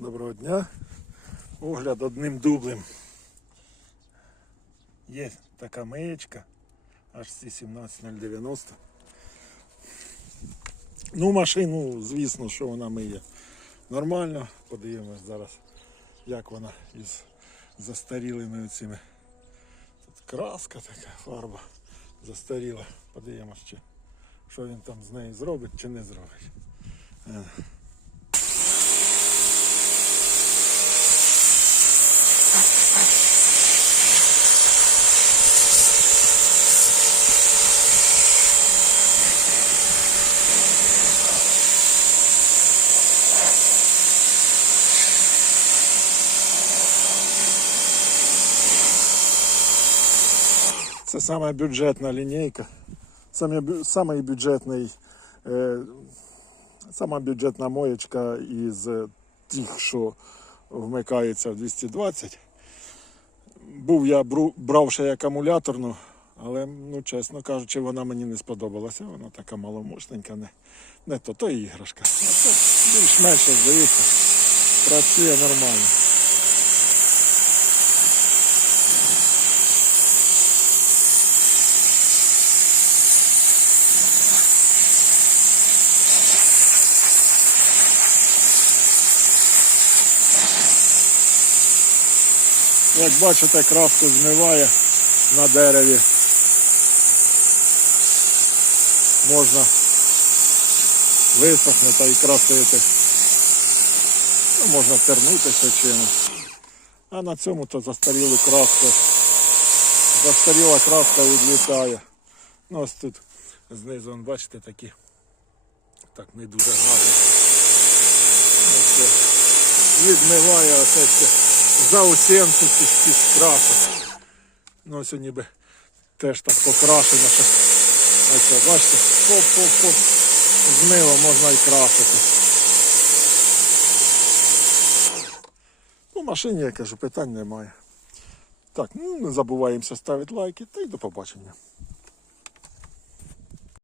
Доброго дня. Огляд одним дублем. Є така маєчка HC 17090. Ну, машину, звісно, що вона миє нормально. Подивимось зараз, як вона із застарілими цими. Тут краска така, фарба застаріла. Подивимось, чи, що він там з нею зробить чи не зробить. Е. Це сама бюджетна лінійка. Саме, бю- бюджетний, е, сама бюджетна моєчка із тих, що вмикається в 220. Був я брав ще й акумуляторну, але, ну, чесно кажучи, вона мені не сподобалася. Вона така маломощненька, не, не то, то іграшка. Більш-менш, здається, працює нормально. Як бачите, краску змиває на дереві. Можна висохне та й красити. Ну, можна тернутися чимось. А на цьому то застарілу краску. Застаріла краска відлітає. Ну ось тут знизу, вон, бачите, такі так не дуже гарно. Відмиває оце все заусенці ці ці красок. Ну ось ніби теж так покрашено, що ось бачите, хоп-хоп-хоп, змило можна і красити. Ну, машині, я кажу, питань немає. Так, ну не забуваємося ставити лайки та й до побачення.